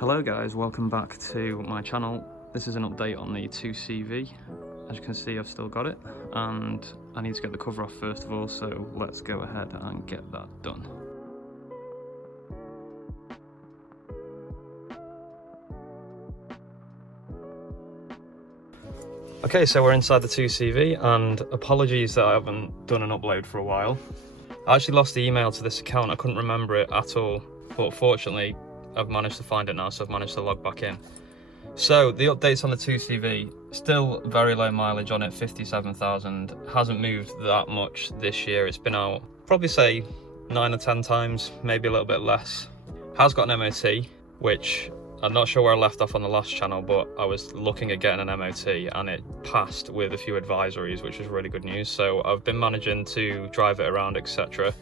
Hello guys, welcome back to my channel. This is an update on the 2CV. As you can see, I've still got it and I need to get the cover off first of all, so let's go ahead and get that done. Okay, so we're inside the 2CV, and apologies that I haven't done an upload for a while. I actually lost the email to this account, I couldn't remember it at all, but fortunately I've managed to find it now, so I've managed to log back in. So the updates on the 2CV, still very low mileage on it, 57,000, hasn't moved that much this year. It's been out probably say 9 or 10 times, maybe a little bit less. Has got an MOT, which I'm not sure where I left off on the last channel, but I was looking at getting an MOT and it passed with a few advisories, which is really good news. So I've been managing to drive it around, etc.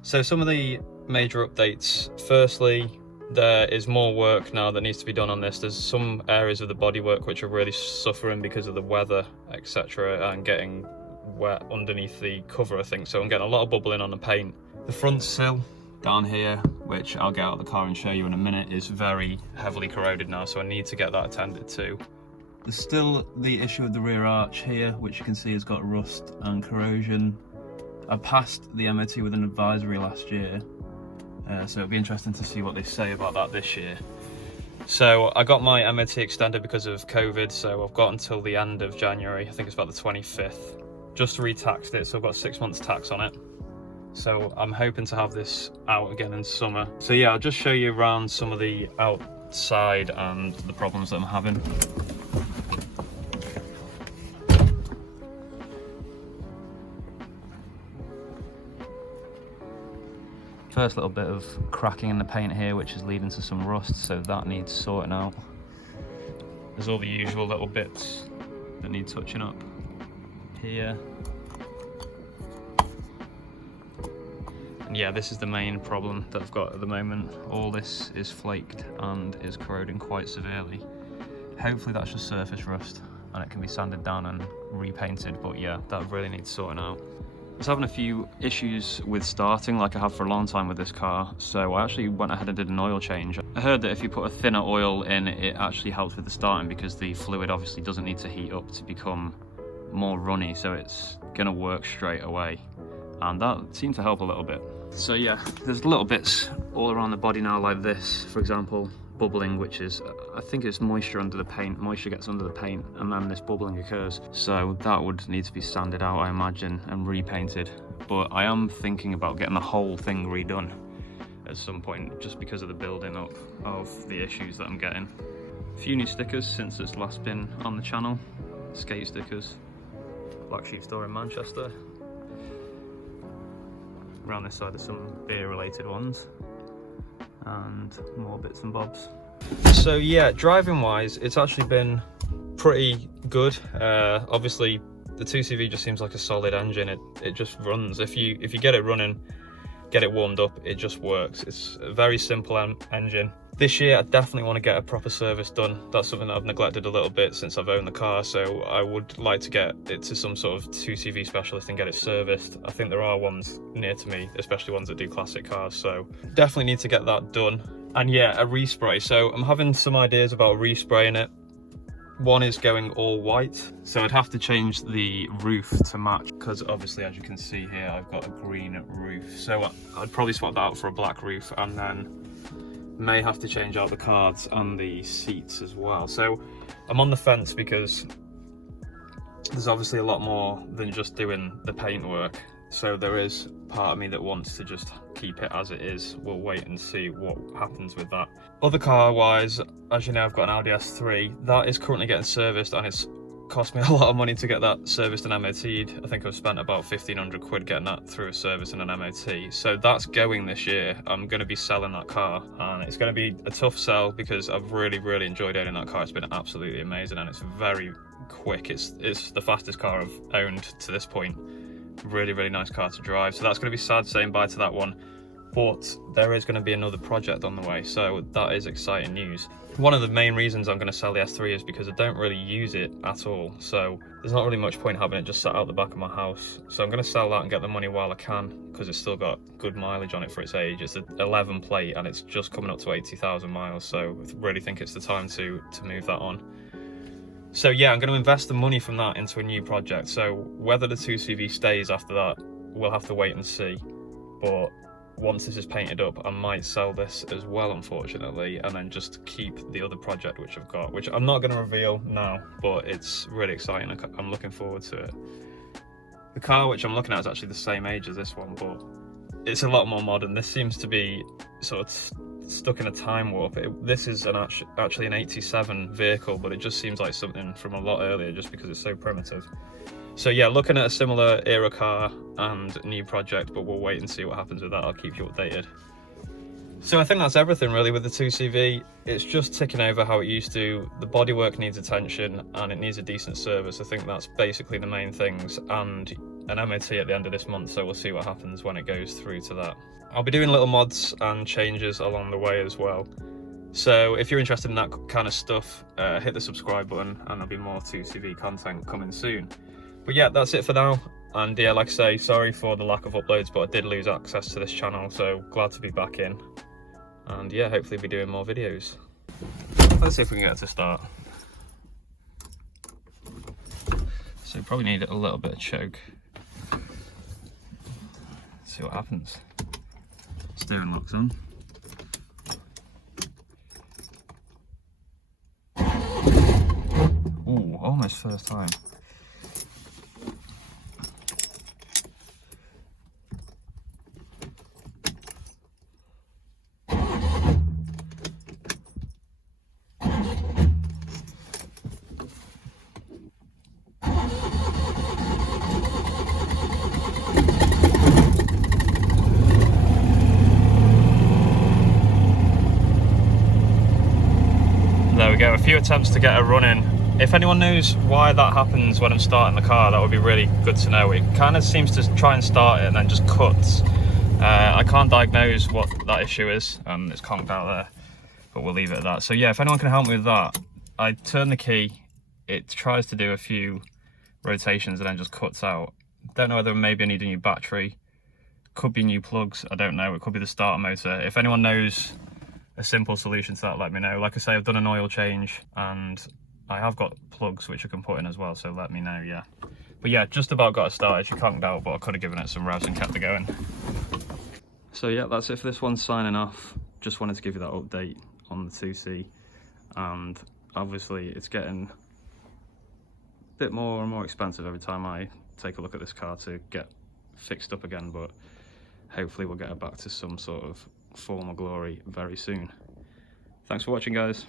So some of the major updates, firstly, there is more work now that needs to be done on this. There's some areas of the bodywork which are really suffering because of the weather, etc., and getting wet underneath the cover, I think. So I'm getting a lot of bubbling on the paint. The front sill down here, which I'll get out of the car and show you in a minute, is very heavily corroded now, so I need to get that attended to. There's still the issue with the rear arch here, which you can see has got rust and corrosion. I passed the MOT with an advisory last year, so it'll be interesting to see what they say about that this year. So I got my MOT extended because of COVID, so I've got until the end of January, I think it's about the 25th, just re-taxed it, so I've got 6 months tax on it. So I'm hoping to have this out again in summer. So yeah, I'll just show you around some of the outside and the problems that I'm having. First little bit of cracking in the paint here, which is leading to some rust, so that needs sorting out. There's all the usual little bits that need touching up here. And yeah, this is the main problem that I've got at the moment. All this is flaked and is corroding quite severely. Hopefully that's just surface rust and it can be sanded down and repainted, but yeah, that really needs sorting out. I was having a few issues with starting, like I have for a long time with this car, so I actually went ahead and did an oil change. I heard that if you put a thinner oil in, it actually helps with the starting because the fluid obviously doesn't need to heat up to become more runny, so it's gonna work straight away. And that seemed to help a little bit. So yeah, there's little bits all around the body now, like this, for example, bubbling, which is, I think it's moisture under the paint. Moisture gets under the paint and then this bubbling occurs. So that would need to be sanded out, I imagine, and repainted. But I am thinking about getting the whole thing redone at some point, just because of the building up of the issues that I'm getting. A few new stickers since it's last been on the channel. Skate stickers, Black Sheep store in Manchester. Around this side there's some beer related ones and more bits and bobs. So yeah, driving wise it's actually been pretty good. Obviously the 2CV just seems like a solid engine. It just runs. If you get it running, get it warmed up, it just works. It's a very simple engine. This year I definitely want to get a proper service done. That's something that I've neglected a little bit since I've owned the car, so I would like to get it to some sort of 2CV specialist and get it serviced. I think there are ones near to me, especially ones that do classic cars, so definitely need to get that done. And yeah, a respray. So I'm having some ideas about respraying it. One is going all white, so I'd have to change the roof to match, because obviously as you can see here I've got a green roof, so I'd probably swap that out for a black roof, and then may have to change out the cards and the seats as well. So I'm on the fence because there's obviously a lot more than just doing the paint work. So there is part of me that wants to just keep it as it is. We'll wait and see what happens with that. Other car wise, as you know, I've got an Audi S3 that is currently getting serviced, and it's cost me a lot of money to get that serviced and MOT'd. I think I've spent about 1,500 quid getting that through a service and an MOT. So that's going this year. I'm going to be selling that car, and it's going to be a tough sell because I've really enjoyed owning that car. It's been absolutely amazing and it's very quick. It's the fastest car I've owned to this point. Really nice car to drive. So that's going to be sad saying bye to that one. but there is going to be another project on the way, so that is exciting news. One of the main reasons I'm going to sell the S3 is because I don't really use it at all, so there's not really much point having it just sat out the back of my house. So I'm going to sell that and get the money while I can, because it's still got good mileage on it for its age. It's an 11 plate and it's just coming up to 80,000 miles, so I really think it's the time to move that on. So yeah, I'm going to invest the money from that into a new project. So whether the 2CV stays after that, we'll have to wait and see. But once this is painted up, I might sell this as well, unfortunately, and then just keep the other project which I've got, which I'm not going to reveal now, but it's really exciting. I'm looking forward to it. The car which I'm looking at is actually the same age as this one, but it's a lot more modern. This seems to be sort of stuck in a time warp. This is actually an 87 vehicle, but it just seems like something from a lot earlier just because it's so primitive. So yeah, looking at a similar era car and new project, but we'll wait and see what happens with that. I'll keep you updated. So I think that's everything really with the 2CV. It's just ticking over how it used to. The bodywork needs attention and it needs a decent service. I think that's basically the main things, and an MOT at the end of this month, so we'll see what happens when it goes through to that. I'll be doing little mods and changes along the way as well. So if you're interested in that kind of stuff, hit the subscribe button and there'll be more 2CV content coming soon. But yeah, that's it for now. And yeah, like I say, sorry for the lack of uploads, but I did lose access to this channel, so glad to be back in. And yeah, hopefully be doing more videos. Let's see if we can get it to start. So probably need a little bit of choke. See what happens. Steering lock's on. Ooh, almost first time. There we go, a few attempts to get her running. If anyone knows why that happens when I'm starting the car, that would be really good to know. It kind of seems to try and start it and then just cuts. I can't diagnose what that issue is, it's conked out there, but we'll leave it at that. So yeah, if anyone can help me with that, I turn the key, it tries to do a few rotations and then just cuts out. Don't know whether maybe I need a new battery, could be new plugs, I don't know, it could be the starter motor. If anyone knows a simple solution to that, let me know. Like I say, I've done an oil change and I have got plugs which I can put in as well, so let me know, yeah. But yeah, just about got it started. She conked out, but I could have given it some revs and kept it going. So yeah, that's it for this one, signing off. Just wanted to give you that update on the 2C, and obviously it's getting a bit more and more expensive every time I take a look at this car to get fixed up again, but hopefully we'll get her back to some sort of form of glory very soon. Thanks for watching, guys.